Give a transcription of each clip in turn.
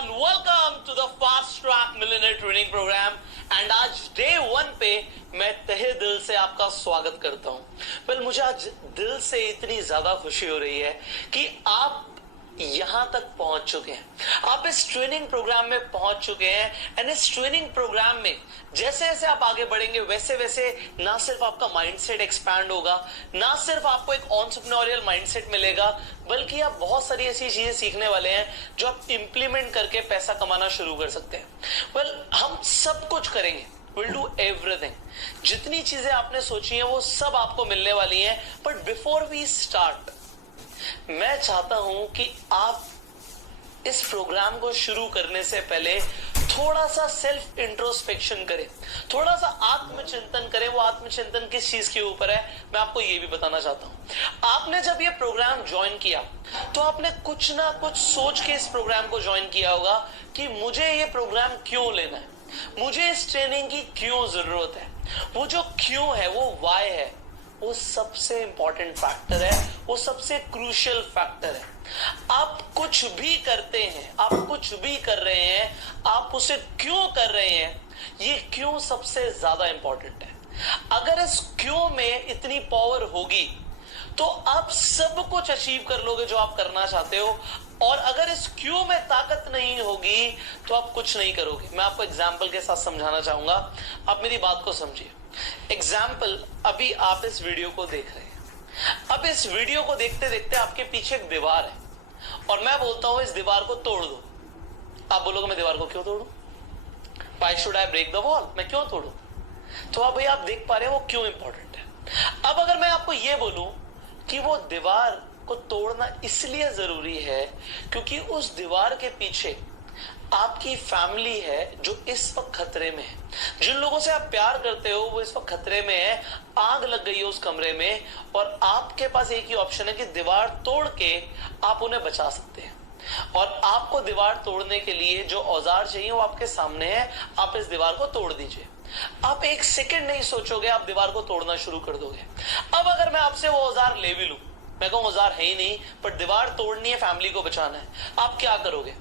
everyone, welcome to the fast track millionaire training program and आज day 1 पे मैं तहे दिल से आपका स्वागत करता हूं। मुझे आज दिल से इतनी ज्यादा खुशी हो रही है कि आप यहां तक पहुंच चुके हैं, आप इस ट्रेनिंग प्रोग्राम में पहुंच चुके हैं। एंड इस ट्रेनिंग प्रोग्राम में जैसे जैसे आप आगे बढ़ेंगे वैसे वैसे ना सिर्फ आपका माइंडसेट एक्सपैंड होगा, ना सिर्फ आपको एक एंटरप्रेन्योरियल माइंडसेट मिलेगा, बल्कि आप बहुत सारी ऐसी चीजें सीखने वाले हैं जो आप इंप्लीमेंट करके पैसा कमाना शुरू कर सकते हैं। हम सब कुछ करेंगे, विल डू एवरीथिंग। जितनी चीजें आपने सोची हैं वो सब आपको मिलने वाली हैं। बट बिफोर वी स्टार्ट, मैं चाहता हूं कि आप इस प्रोग्राम को शुरू करने से पहले थोड़ा सा सेल्फ इंट्रोस्पेक्शन करें, थोड़ा सा आत्मचिंतन करें। वो आत्मचिंतन किस चीज के ऊपर है, मैं आपको ये भी बताना चाहता हूं। आपने जब ये प्रोग्राम ज्वाइन किया तो आपने कुछ ना कुछ सोच के इस प्रोग्राम को ज्वाइन किया होगा कि मुझे ये प्रोग्राम क्यों लेना है, मुझे इस ट्रेनिंग की क्यों जरूरत है। वो जो क्यों है, वो वाई है, वो सबसे इंपॉर्टेंट फैक्टर है, वो सबसे क्रूशियल फैक्टर है। आप कुछ भी करते हैं, आप कुछ भी कर रहे हैं, आप उसे क्यों कर रहे हैं, ये क्यों सबसे ज्यादा इंपॉर्टेंट है। अगर इस क्यों में इतनी पावर होगी तो आप सब कुछ अचीव कर लोगे जो आप करना चाहते हो, और अगर इस क्यों में ताकत नहीं होगी तो आप कुछ नहीं करोगे। मैं आपको एग्जाम्पल के साथ समझाना चाहूंगा, आप मेरी बात को समझिए। एग्जाम्पल, अभी आप इस वीडियो को देख रहे हैं, अब इस वीडियो को देखते देखते आपके पीछे एक दीवार है और मैं बोलता हूं इस दीवार को तोड़ दो। आप बोलोगे मैं दीवार को क्यों तोड़ू, why should I break the wall, मैं क्यों तोड़ू। तो अब भाई आप देख पा रहे हैं वो क्यों इंपॉर्टेंट है। अब अगर मैं आपको ये बोलूं कि वो दीवार को तोड़ना इसलिए जरूरी है क्योंकि उस दीवार के पीछे आपकी फैमिली है जो इस वक्त खतरे में है, जिन लोगों से आप प्यार करते हो वो इस वक्त खतरे में है, आग लग गई है उस कमरे में, और आपके पास एक ही ऑप्शन है कि दीवार तोड़ के आप उन्हें बचा सकते हैं। और आपको दीवार तोड़ने के लिए जो औजार चाहिए वो आपके सामने है, आप इस दीवार को तोड़ दीजिए। आप एक सेकंड नहीं सोचोगे, आप दीवार को तोड़ना शुरू कर दोगे। अब अगर मैं आपसे वो औजार ले भी लूं, मैं कहूं औजार है ही नहीं पर दीवार तोड़नी है, फैमिली को बचाना है, आप क्या करोगे।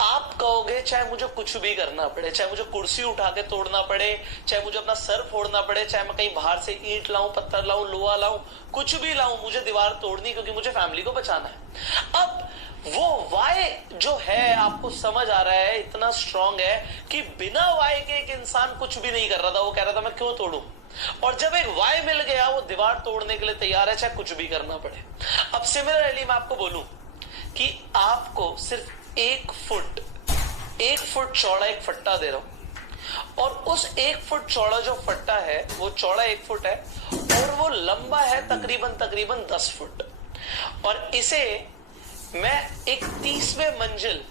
आप कहोगे चाहे मुझे कुछ भी करना पड़े, चाहे मुझे कुर्सी उठा के तोड़ना पड़े, चाहे मुझे अपना सर फोड़ना पड़े, चाहे मैं कहीं बाहर से ईंट लाऊं, पत्थर लाऊं, लोहा लाऊं, कुछ भी लाऊं, मुझे दीवार तोड़नी क्योंकि मुझे फैमिली को बचाना है। अब वो वाई जो है आपको समझ आ रहा है, इतना स्ट्रांग है कि बिना वाई के एक इंसान कुछ भी नहीं कर रहा था, वो कह रहा था मैं क्यों तोड़ूं। और जब एक वाई मिल गया वो दीवार तोड़ने के लिए तैयार है, चाहे कुछ भी करना पड़े। अब सिमिलरली मैं आपको बोलूं कि आपको सिर्फ 1 फुट चौड़ा एक फट्टा दे रहा हूं, और उस 1 फुट चौड़ा जो फट्टा है वो चौड़ा 1 फुट है और वो लंबा है तकरीबन 10 फुट। और इसे मैं एक 30वें मंजिल,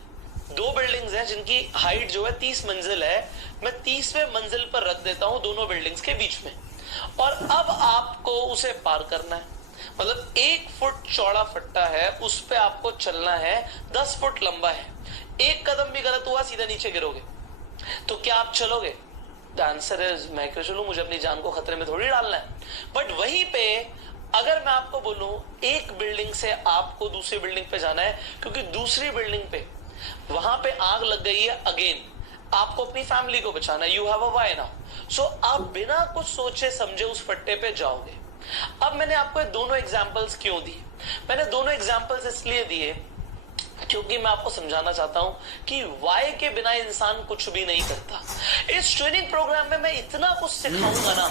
2 बिल्डिंग्स हैं जिनकी हाइट जो है 30 मंजिल है, मैं 30वें मंजिल पर रख देता हूं दोनों बिल्डिंग्स के बीच में। और अब आपको उसे पार करना है, मतलब 1 फुट चौड़ा फट्टा है, उस पे आपको चलना है, 10 फुट लंबा है। एक कदम भी गलत हुआ सीधा नीचे गिरोगे। तो क्या आप चलोगे? द आंसर इज मैं क्यों चलूं, मुझे अपनी जान को खतरे में थोड़ी डालना है। बट वहीं पे अगर मैं आपको बोलूं एक बिल्डिंग से आपको दूसरी बिल्डिंग पे जाना है क्योंकि दूसरी बिल्डिंग पे वहां पे आग लग गई है, अगेन आपको अपनी फैमिली को बचाना है, you have a why now. सो आप बिना कुछ सोचे समझे उस फट्टे पे जाओगे। अब मैंने आपको दोनों एग्जाम्पल्स क्यों दिए, मैंने दोनों एग्जाम्पल्स इसलिए दिए क्योंकि मैं आपको समझाना चाहता हूं कि वाई के बिना इंसान कुछ भी नहीं करता। इस ट्रेनिंग प्रोग्राम में मैं इतना कुछ सिखाऊंगा ना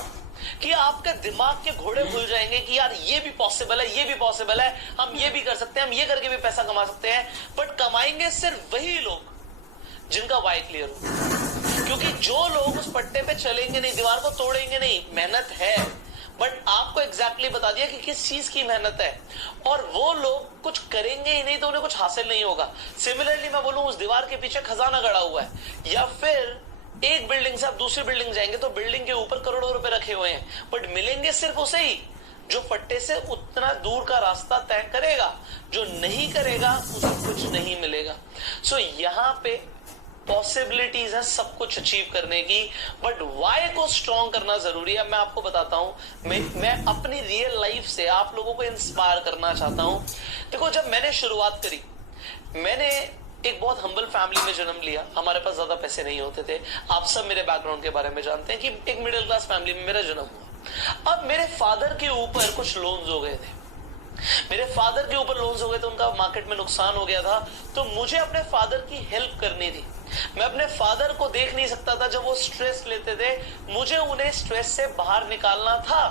कि आपके दिमाग के घोड़े खुल जाएंगे कि यार ये भी पॉसिबल है, ये भी पॉसिबल है, हम ये भी कर सकते हैं, हम ये करके भी पैसा कमा सकते हैं। बट कमाएंगे सिर्फ वही लोग जिनका वाई क्लियर हो, क्योंकि जो लोग उस पट्टे पे चलेंगे नहीं, दीवार को तोड़ेंगे नहीं, मेहनत है बट आपको एग्जैक्टली बता दिया कि किस चीज की मेहनत है, और वो लोग कुछ करेंगे ही नहीं तो उन्हें कुछ हासिल नहीं होगा। सिमिलरली मैं बोलूं उस दीवार के पीछे खजाना गड़ा हुआ है, या फिर एक बिल्डिंग से आप दूसरी बिल्डिंग जाएंगे तो बिल्डिंग के ऊपर करोड़ों रुपए रखे हुए हैं, बट मिलेंगे सिर्फ उसे ही जो फट्टे से उतना दूर का रास्ता तय करेगा, जो नहीं करेगा उसे कुछ नहीं मिलेगा। सो यहाँ पे पॉसिबिलिटीज है सब कुछ अचीव करने की, बट वाई को स्ट्रॉन्ग करना जरूरी है। मैं आपको बताता हूं, मैं अपनी रियल लाइफ से आप लोगों को इंस्पायर करना चाहता हूं। देखो जब मैंने शुरुआत करी, मैंने एक बहुत हम्बल फैमिली में जन्म लिया। हमारे पास ज्यादा पैसे नहीं होते थे। आप सब मेरे बैकग्राउंड के बारे में जानते हैं कि एक मिडिल क्लास फैमिली में मेरा जन्म हुआ। अब मेरे फादर के ऊपर कुछ लोन्स हो गए थे। मेरे फादर के ऊपर लोन्स हो गए थे, उनका मार्केट में नुकसान हो गया था। तो मुझे अपने फादर की हेल्प करनी थी। मैं अपने फादर को देख नहीं सकता था जब वो स्ट्रेस लेते थे, मुझे उन्हें स्ट्रेस से बाहर निकालना था।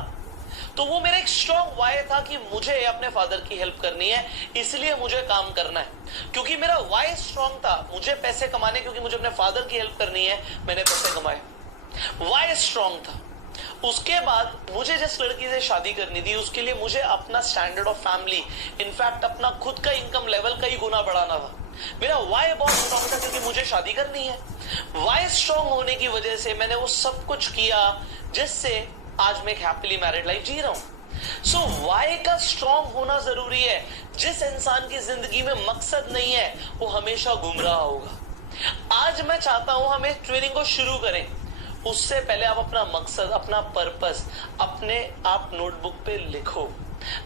तो वो मेरा एक स्ट्रॉन्ग वाई था कि मुझे अपने फादर की हेल्प करनी है, इसलिए मुझे काम करना है। क्योंकि मेरा वाई स्ट्रॉन्ग था, मुझे पैसे कमाने, क्योंकि मुझे अपने फादर की हेल्प करनी है, मैंने पैसे कमाए। वाई स्ट्रॉन्ग था। उसके बाद मुझे जिस लड़की से शादी करनी थी, उसके लिए मुझे अपना स्टैंडर्ड ऑफ फैमिली, इनफैक्ट अपना खुद का इनकम लेवल कई गुना बढ़ाना था। मेरा वाई बहुत स्ट्रॉन्ग था क्योंकि मुझे शादी करनी है। वाई स्ट्रॉन्ग होने की वजह से मैंने वो सब कुछ किया जिससे आज मैं एक हैप्पीली मैरिड लाइफ जी रहा हूं। सो वाई का स्ट्रॉन्ग होना जरूरी है। जिस इंसान की जिंदगी में मकसद नहीं है वो हमेशा गुमराह होगा। आज मैं चाहता हूं हम इस ट्रेनिंग को शुरू करें। उससे पहले आप अपना मकसद, अपना पर्पस अपने आप नोटबुक पे लिखो।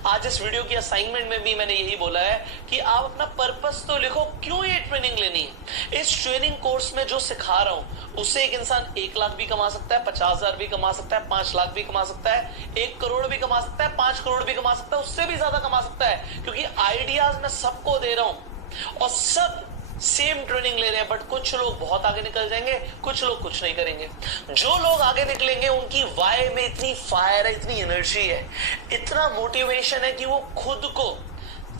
आज इस वीडियो की असाइनमेंट में भी मैंने यही बोला है कि आप अपना पर्पस तो लिखो, क्यों ये ट्रेनिंग लेनी है। इस ट्रेनिंग कोर्स में जो सिखा रहा हूं उससे एक इंसान 1 लाख भी कमा सकता है, 50,000 भी कमा सकता है, 5 लाख भी कमा सकता है, 1 करोड़ भी कमा सकता है, 5 करोड़ भी कमा सकता है, उससे भी ज्यादा कमा सकता है। क्योंकि आइडियाज मैं सबको दे रहा हूं और सब सेम ट्रेनिंग ले रहे हैं। बट कुछ लोग बहुत आगे निकल जाएंगे, कुछ लोग कुछ नहीं करेंगे। जो लोग आगे निकलेंगे उनकी वाई में इतनी फायर है, इतनी एनर्जी है, इतना मोटिवेशन है कि वो खुद को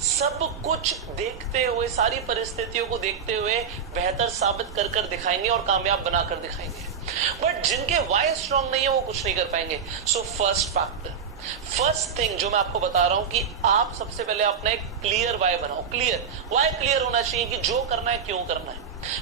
सब कुछ देखते हुए, सारी परिस्थितियों को देखते हुए बेहतर साबित कर कर दिखाएंगे और कामयाब बनाकर दिखाएंगे। बट जिनके वाई स्ट्रॉन्ग नहीं है वो कुछ नहीं कर पाएंगे। सो फर्स्ट थिंग जो मैं आपको बता रहा हूं कि आप सबसे पहले अपना एक क्लियर वाई बनाओ। वाई क्लियर होना चाहिए कि जो करना है क्यों करना है।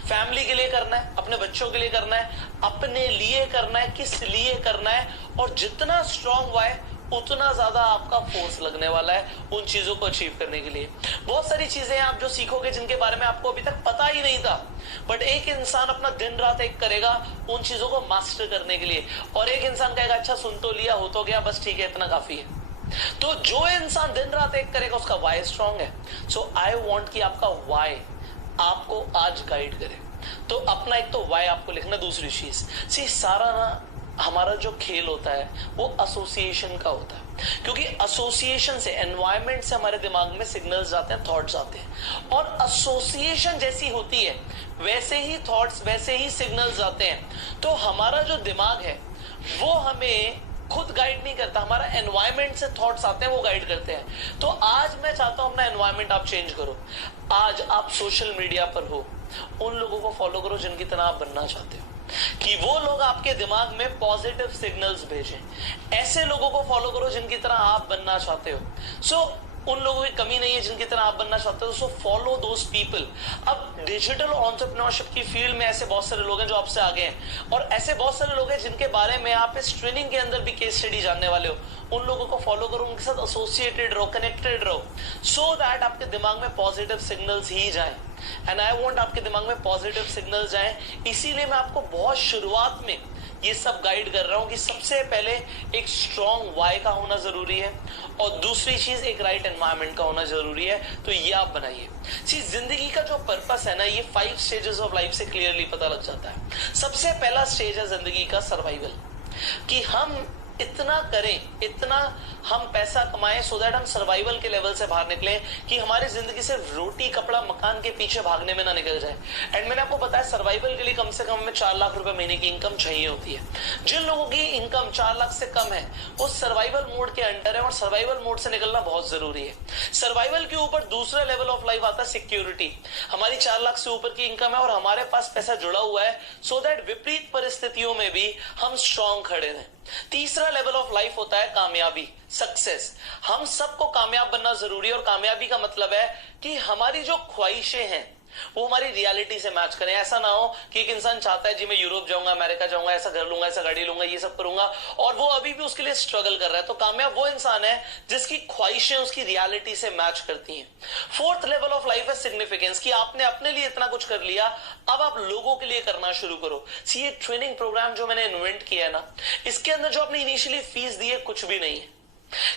फैमिली के लिए करना है, अपने बच्चों के लिए करना है, अपने लिए करना है, किस लिए करना है। और जितना स्ट्रॉन्ग वाई उतना ज्यादा आपका फोर्स लगने वाला है उन चीजों को अचीव करने के लिए। बहुत सारी चीजें हैं आप जो सीखोगे जिनके बारे में आपको अभी तक पता ही नहीं था। बट एक इंसान अपना दिन रात एक करेगा उन चीजों को मास्टर करने के लिए, और एक इंसान कहेगा अच्छा सुन तो लिया, हो तो गया, बस ठीक है, इतना काफी है। तो जो इंसान दिन रात एक करेगा उसका वाई स्ट्रॉन्ग है। सो आई वॉन्ट कि आपका वाई आपको आज गाइड करे। तो अपना एक तो वाई आपको लिखना। दूसरी चीज, सारा ना हमारा जो खेल होता है वो एसोसिएशन का होता है। क्योंकि एसोसिएशन से, एनवायरनमेंट से हमारे दिमाग में सिग्नल्स जाते हैं, थॉट्स आते हैं, और एसोसिएशन जैसी होती है वैसे ही थॉट्स, वैसे ही सिग्नल्स आते हैं। तो हमारा जो दिमाग है वो हमें खुद गाइड नहीं करता, हमारा एनवायरनमेंट से थॉट्स आते हैं, वो गाइड करते हैं। तो आज मैं चाहता हूं अपना एनवायरनमेंट आप चेंज करो। आज आप सोशल मीडिया पर हो, उन लोगों को फॉलो करो जिनकी तरह आप बनना चाहते हो, कि वो लोग आपके दिमाग में पॉजिटिव सिग्नल्स भेजें। ऐसे लोगों को फॉलो करो जिनकी तरह आप बनना चाहते हो। सो उन लोगों की कमी नहीं है जिनकी तरह आप बनना चाहते हो। So follow those people. अब डिजिटल एंटरप्रेन्योरशिप की फील्ड में ऐसे बहुत सारे लोग हैं जो आपसे आगे हैं, और ऐसे बहुत सारे लोग हैं जिनके बारे में आप इस ट्रेनिंग के अंदर भी केस स्टडी जानने वाले हो। उन लोगों को फॉलो करो, उनके साथ एसोसिएटेड रहो, कनेक्टेड रहो, सो दैट आपके दिमाग में पॉजिटिव सिग्नल्स ही जाएं। एंड आई वांट आपके दिमाग में पॉजिटिव सिग्नल जाएं। इसीलिए मैं आपको बहुत शुरुआत में ये सब गाइड कर रहा हूं कि सबसे पहले एक स्ट्रॉन्ग वाई का होना जरूरी है, और दूसरी चीज एक राइट एनवायरनमेंट का होना जरूरी है। तो ये आप बनाइए। जिंदगी का जो पर्पस है ना, ये 5 स्टेजेस ऑफ लाइफ से क्लियरली पता लग जाता है। सबसे पहला स्टेज है जिंदगी का सर्वाइवल, कि हम इतना करें, इतना हम पैसा कमाएं सो दैट हम सर्वाइवल के लेवल से बाहर निकले, कि हमारी जिंदगी सिर्फ रोटी कपड़ा मकान के पीछे भागने में ना निकल जाए। एंड मैंने आपको बताया सर्वाइवल के लिए कम से कम हमें 4 लाख रुपए महीने की इनकम चाहिए होती है। जिन लोगों की इनकम 4 लाख से कम है वो सर्वाइवल मोड के अंडर है, और सर्वाइवल मोड से निकलना बहुत जरूरी है। सर्वाइवल के ऊपर दूसरा लेवल ऑफ लाइफ आता है सिक्योरिटी। हमारी 4 लाख से ऊपर की इनकम है और हमारे पास पैसा जुड़ा हुआ है, सो दैट विपरीत परिस्थितियों में भी हम स्ट्रॉन्ग खड़े रहें। तीसरा लेवल ऑफ लाइफ होता है कामयाबी, सक्सेस। हम सबको कामयाब बनना जरूरी है, और कामयाबी का मतलब है कि हमारी जो ख्वाहिशें हैं वो हमारी रियलिटी से मैच करें। ऐसा ना हो कि एक इंसान चाहता है जी मैं यूरोप जाऊंगा, अमेरिका जाऊंगा, ऐसा घर लूंगा, ऐसा गाड़ी लूंगा, ये सब करूंगा, और वो अभी भी उसके लिए स्ट्रगल कर रहा है। तो कामयाब वो इंसान है जिसकी ख्वाहिशें उसकी रियलिटी से मैच करती हैं। फोर्थ लेवल ऑफ लाइफ है सिग्निफिकेंस, कि आपने अपने लिए इतना कुछ कर लिया, अब आप लोगों के लिए करना शुरू करो। ये ट्रेनिंग प्रोग्राम जो मैंने इन्वेंट किया है ना, इसके अंदर जो आपने इनिशियली फीस दी है कुछ भी नहीं है,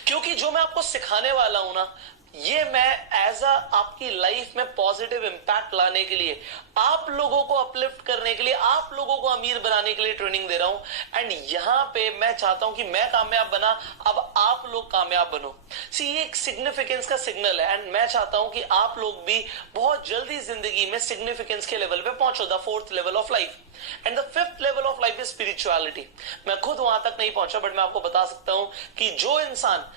क्योंकि जो मैं आपको सिखाने वाला हूं ना ये मैं एज अ आपकी लाइफ में पॉजिटिव इंपैक्ट लाने के लिए, आप लोगों को अपलिफ्ट करने के लिए, आप लोगों को अमीर बनाने के लिए ट्रेनिंग दे रहा हूं। एंड यहां पे मैं चाहता हूं कि मैं कामयाब बना, अब आप लोग कामयाब बनो। सी ये एक सिग्निफिकेंस का सिग्नल है एंड मैं चाहता हूं कि आप लोग भी बहुत जल्दी जिंदगी में सिग्निफिकेंस के लेवल पे पहुंचो, the fourth level of life. And the fifth level of life is spirituality. मैं खुद वहां तक नहीं पहुंचा, बट मैं आपको बता सकता हूं कि जो इंसान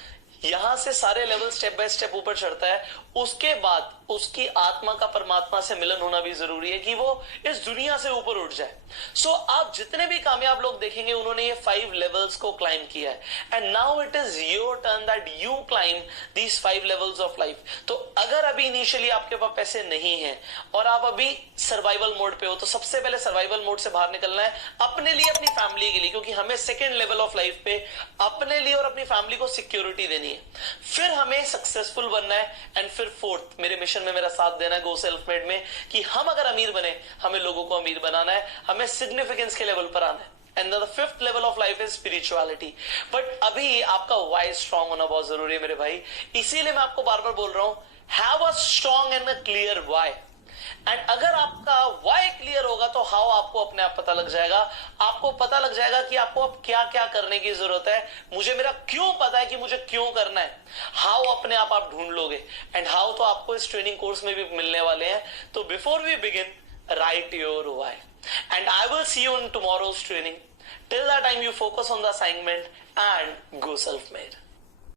यहां से सारे लेवल स्टेप बाय स्टेप ऊपर चढ़ता है, उसके बाद उसकी आत्मा का परमात्मा से मिलन होना भी जरूरी है कि वो इस दुनिया से ऊपर उठ जाए। सो आप जितने भी कामयाब लोग देखेंगे उन्होंने ये 5 लेवल्स को क्लाइम किया है। And now it is your turn that you climb these 5 levels of life. तो अगर अभी इनिशियली आपके पास पैसे नहीं है और आप अभी सर्वाइवल मोड पे हो, तो सबसे पहले सर्वाइवल मोड से बाहर निकलना है अपने लिए, अपनी फैमिली के लिए, क्योंकि हमें सेकेंड लेवल ऑफ लाइफ पे अपने लिए और अपनी फैमिली को सिक्योरिटी देनी है। फिर हमें सक्सेसफुल बनना है एंड फिर फोर्थ मेरे मिशन में मेरा साथ देना है गो सेल्फ मेड में, कि हम अगर अमीर बने, हमें लोगों को अमीर बनाना है, हमें सिग्निफिकेंस के लेवल पर आना है। And the fifth level of life is spirituality. But अभी आपका वाई स्ट्रांग होना बहुत जरूरी है मेरे भाई, इसीलिए मैं आपको बार बार बोल रहा हूं, have a strong and a clear why. And अगर आपका वाई क्लियर होगा तो हाउ आपको अपने आप पता लग जाएगा। आपको पता लग जाएगा कि आपको अब क्या क्या करने की जरूरत है, मुझे मेरा क्यों पता है कि मुझे क्यों करना है। हाउ अपने आप ढूंढ लोगे, एंड हाउ तो आपको इस ट्रेनिंग कोर्स में भी मिलने वाले हैं। तो before we begin, write your why and I will see you in tomorrow's training. Till that time you focus on the assignment and go self made.